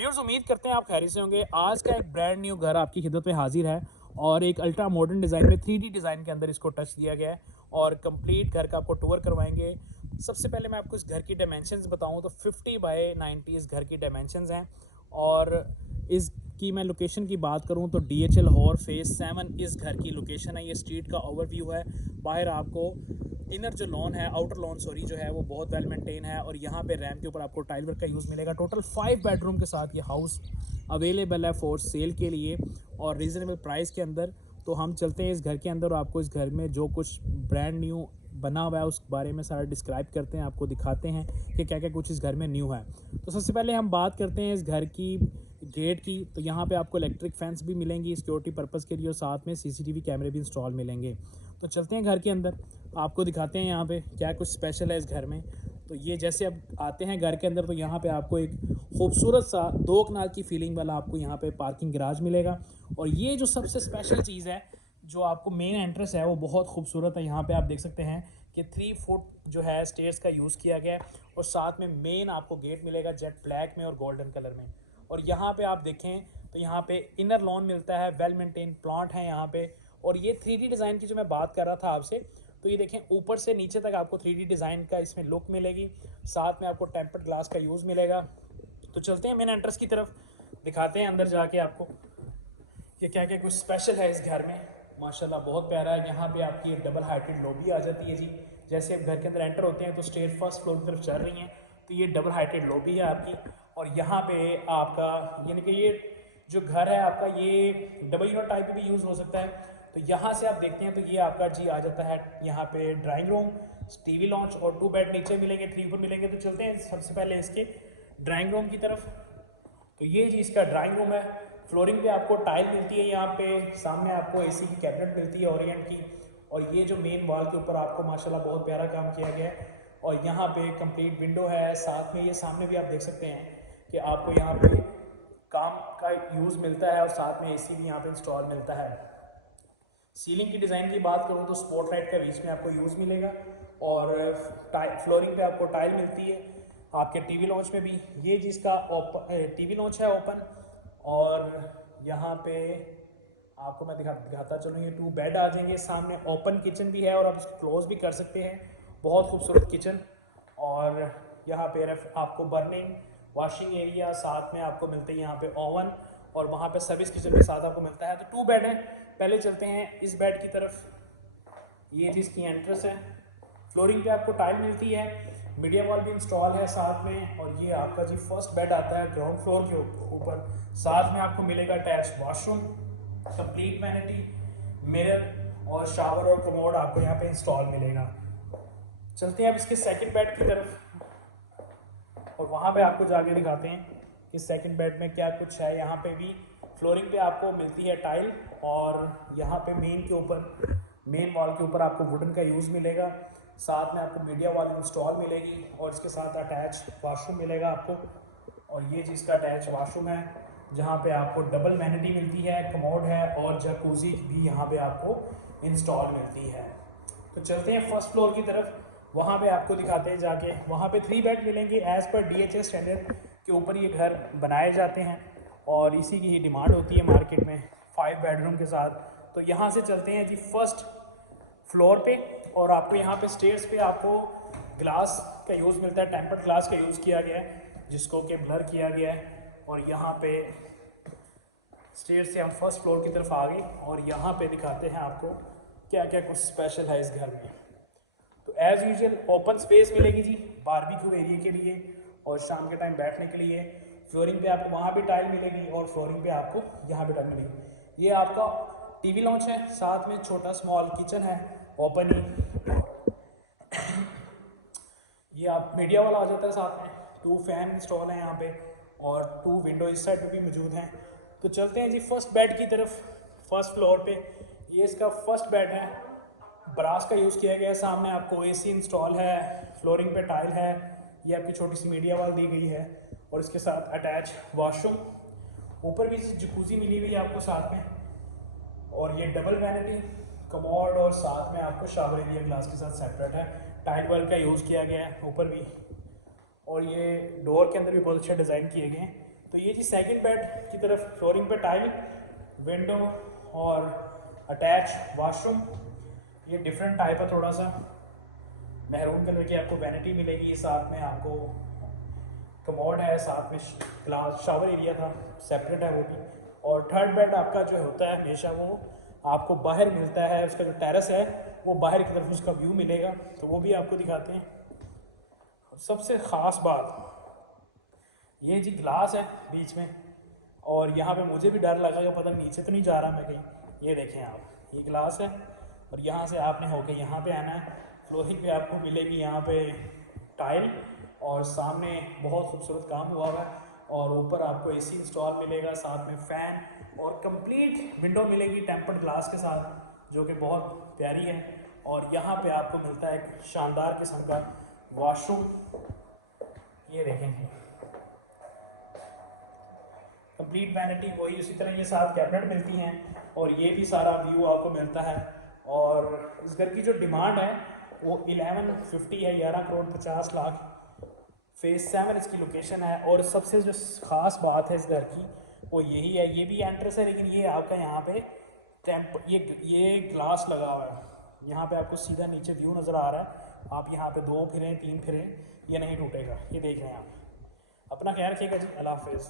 Viewers, उम्मीद करते हैं आप खैरियत से होंगे। आज का एक ब्रांड न्यू घर आपकी खिदमत में हाजिर है और एक अल्ट्रा मॉडर्न डिज़ाइन में 3D डिज़ाइन के अंदर इसको टच दिया गया है और कंप्लीट घर का आपको टूर करवाएंगे। सबसे पहले मैं आपको इस घर की डायमेंशंस बताऊं तो 50 बाय 90 इस घर की डायमेंशंस हैं। और इसकी मैं लोकेशन की बात करूं तो DHL हॉर फेज 7 इस घर की लोकेशन है। ये स्ट्रीट का ओवरव्यू है। बाहर आपको इनर जो लॉन है, आउटर लॉन सॉरी, जो है वो बहुत वेल मेंटेन है और यहाँ पे रैम के ऊपर आपको टाइल वर्क का यूज़ मिलेगा। टोटल 5 बेडरूम के साथ ये हाउस अवेलेबल है फॉर सेल के लिए और रीज़नेबल प्राइस के अंदर। तो हम चलते हैं इस घर के अंदर और आपको इस घर में जो कुछ ब्रांड न्यू बना हुआ है उस बारे में सारा डिस्क्राइब करते हैं, आपको दिखाते हैं कि क्या क्या कुछ इस घर में न्यू है। तो सबसे पहले हम बात करते हैं इस घर की गेट की। तो यहाँ पे आपको इलेक्ट्रिक फैंस भी मिलेंगी सिक्योरिटी पर्पज़ के लिए और साथ में CCTV कैमरे भी इंस्टॉल मिलेंगे। तो चलते हैं घर के अंदर, आपको दिखाते हैं यहाँ पे क्या कुछ स्पेशल है इस घर में। तो ये जैसे अब आते हैं घर के अंदर तो यहाँ पे आपको एक खूबसूरत सा 2 कनाल की फीलिंग वाला आपको यहाँ पे पार्किंग गराज मिलेगा। और ये जो सबसे स्पेशल चीज़ है, जो आपको मेन एंट्रेंस है वो बहुत खूबसूरत है। यहाँ पे आप देख सकते हैं कि 3 फुट जो है स्टेयर्स का यूज़ किया गया है और साथ में मेन आपको गेट मिलेगा जेट ब्लैक में और गोल्डन कलर में। और यहाँ पे आप देखें तो यहाँ पे इनर लॉन मिलता है, वेल मेंटेन प्लांट है यहाँ पे। और ये 3D डिज़ाइन की जो मैं बात कर रहा था आपसे, तो ये देखें ऊपर से नीचे तक आपको 3D डिज़ाइन का इसमें लुक मिलेगी। साथ में आपको टेम्पर्ड ग्लास का यूज़ मिलेगा। तो चलते हैं मेन एंट्रेंस की तरफ, दिखाते हैं अंदर जाके आपको कि क्या क्या कुछ स्पेशल है इस घर में। माशाल्लाह बहुत प्यारा है। यहाँ पे आपकी एक डबल हाइटेड लॉबी आ जाती है जी। जैसे आप घर के अंदर एंटर होते हैं तो स्टेयर फर्स्ट फ्लोर की तरफ चल रही हैं, तो ये डबल हाइटेड लॉबी है आपकी। और यहाँ पे आपका यानी कि ये जो घर है आपका ये डबल यूनिट टाइप पे भी यूज़ हो सकता है। तो यहाँ से आप देखते हैं तो ये आपका जी आ जाता है यहाँ पे ड्राइंग रूम, TV लॉन्च और 2 बेड नीचे मिलेंगे, 3 ऊपर मिलेंगे। तो चलते हैं सबसे पहले इसके ड्राइंग रूम की तरफ। तो ये जी इसका ड्राइंग रूम है। फ्लोरिंग पे आपको टाइल मिलती है, यहाँ पे सामने आपको AC की कैबिनेट मिलती है ओरिएंट की। और ये जो मेन वॉल के ऊपर आपको माशाल्लाह बहुत प्यारा काम किया गया है। और यहाँ पे कंप्लीट विंडो है। साथ में ये सामने भी आप देख सकते हैं कि आपको यहाँ पे काम का यूज़ मिलता है और साथ में AC भी यहाँ पे इंस्टॉल मिलता है। सीलिंग की डिज़ाइन की बात करूँ तो स्पॉटलाइट का बीच में आपको यूज़ मिलेगा और फ्लोरिंग पे आपको टाइल मिलती है। आपके TV लॉन्च में भी ये जिसका TV लॉन्च है ओपन। और यहाँ पे आपको मैं दिखाता चलूँ, ये 2 बेड आ जाएंगे। सामने ओपन किचन भी है और आप इसको क्लोज भी कर सकते हैं। बहुत खूबसूरत किचन। और यहाँ पे आपको बर्निंग वॉशिंग एरिया, साथ में आपको मिलते हैं यहाँ पे ओवन और वहाँ पे सर्विस किचन के साथ आपको मिलता है। तो 2 बेड है। पहले चलते हैं इस बेड की तरफ। ये जिसकी एंट्रेंस है, फ्लोरिंग पे आपको टाइल मिलती है, मीडिया वॉल भी इंस्टॉल है साथ में। और ये आपका जी फर्स्ट बेड आता है ग्राउंड फ्लोर के ऊपर। साथ में आपको मिलेगा attach washroom, complete vanity, mirror और शावर और कमोड आपको यहाँ पे इंस्टॉल मिलेगा। चलते हैं अब इसके सेकंड बेड की तरफ और वहाँ पे आपको जाके दिखाते हैं कि सेकंड बेड में क्या कुछ है। यहाँ पे भी फ्लोरिंग पे आपको मिलती है टाइल और यहाँ पे मेन वॉल के ऊपर आपको वुडन का यूज़ मिलेगा। साथ में आपको मीडिया वॉल इंस्टॉल मिलेगी और इसके साथ अटैच वॉशरूम मिलेगा आपको। और ये जिसका अटैच वॉशरूम है जहाँ पे आपको डबल वैनिटी मिलती है, कमोड है और जकूजी भी यहाँ पे आपको इंस्टॉल मिलती है। तो चलते हैं फर्स्ट फ्लोर की तरफ, वहाँ पे आपको दिखाते हैं जाके। वहाँ पे 3 बेड मिलेंगे एज़ पर DHL स्टैंडर्ड के ऊपर ये घर बनाए जाते हैं और इसी की ही डिमांड होती है मार्केट में 5 बेडरूम के साथ। तो यहाँ से चलते हैं जी फर्स्ट फ्लोर पे और आपको यहाँ पे स्टेयर्स पे आपको ग्लास का यूज़ मिलता है, टेम्पर्ड ग्लास का यूज़ किया गया है जिसको कि ब्लर किया गया है। और यहाँ पे स्टेयर से हम फर्स्ट फ्लोर की तरफ आ गए और यहाँ पे दिखाते हैं आपको क्या क्या कुछ स्पेशल है इस घर में। तो एज़ यूजुअल ओपन स्पेस मिलेगी जी बारबेक्यू एरिया के लिए और शाम के टाइम बैठने के लिए। फ्लोरिंग पे आपको वहाँ भी टाइल मिलेगी और फ्लोरिंग पे आपको यहाँ पे टाइल मिलेगी। ये आपका TV लॉन्च है, साथ में छोटा स्मॉल किचन है ओपन ही। ये आप मीडिया वाला आ जाता है साथ में। 2 फैन इंस्टॉल हैं यहाँ पे और 2 विंडो इस साइड पे भी मौजूद हैं। तो चलते हैं जी फर्स्ट बेड की तरफ। फर्स्ट फ्लोर पे ये इसका फर्स्ट बेड है, ब्रास का यूज़ किया गया है। सामने आपको AC इंस्टॉल है, फ्लोरिंग पे टाइल है, ये आपकी छोटी सी मीडिया वॉल दी गई है और इसके साथ अटैच वॉशरूम। ऊपर भी जकूजी मिली हुई है आपको साथ में और ये डबल वैनिटी, कमोड और साथ में आपको शावर एरिया ग्लास के साथ सेपरेट है। टाइल वर्क का यूज़ किया गया है ऊपर भी। और ये डोर के अंदर भी बहुत अच्छे डिज़ाइन किए गए हैं तो ये जी सेकंड बेड की तरफ फ्लोरिंग पे टाइल, विंडो और अटैच वॉशरूम। ये डिफरेंट टाइप है, थोड़ा सा मैरून कलर की आपको वैनिटी मिलेगी, साथ में आपको कमोड है, साथ में ग्लास शावर एरिया था सेपरेट है वो भी। और थर्ड बेड आपका जो होता है हमेशा वो आपको बाहर मिलता है, उसका जो टेरेस है वो बाहर की तरफ उसका व्यू मिलेगा, तो वो भी आपको दिखाते हैं। और सबसे ख़ास बात ये जी ग्लास है बीच में, और यहाँ पे मुझे भी डर लगा कि पता नीचे तो नहीं जा रहा मैं कहीं। ये देखें आप, ये ग्लास है और यहाँ से आपने होके यहाँ पे आना है। फ्लोरिंग पे आपको मिलेगी यहाँ पे टाइल, और सामने बहुत खूबसूरत काम हुआ हुआ है, और ऊपर आपको एसी इंस्टॉल मिलेगा, साथ में फ़ैन और कंप्लीट विंडो मिलेगी टेम्पर्ड ग्लास के साथ, जो कि बहुत प्यारी है। और यहाँ पे आपको मिलता है एक शानदार किस्म का वॉशरूम। ये देखें कंप्लीट वैनिटी वही, उसी तरह ये साथ कैबिनेट मिलती हैं, और ये भी सारा व्यू आपको मिलता है। और इस घर की जो डिमांड है वो 1150 है, 11 करोड़ 50 लाख। फेज़ 7 इसकी लोकेशन है। और सबसे जो ख़ास बात है इस घर की वो यही है, ये भी एंट्रेंस है, लेकिन ये आपका यहाँ पे ये ग्लास लगा हुआ है, यहाँ पे आपको सीधा नीचे व्यू नज़र आ रहा है। आप यहाँ पे 2 फिरें 3 फिरें, ये नहीं टूटेगा। ये देख रहे हैं आप। अपना ख्याल रखिएगा जी, अल्लाह हाफिज़।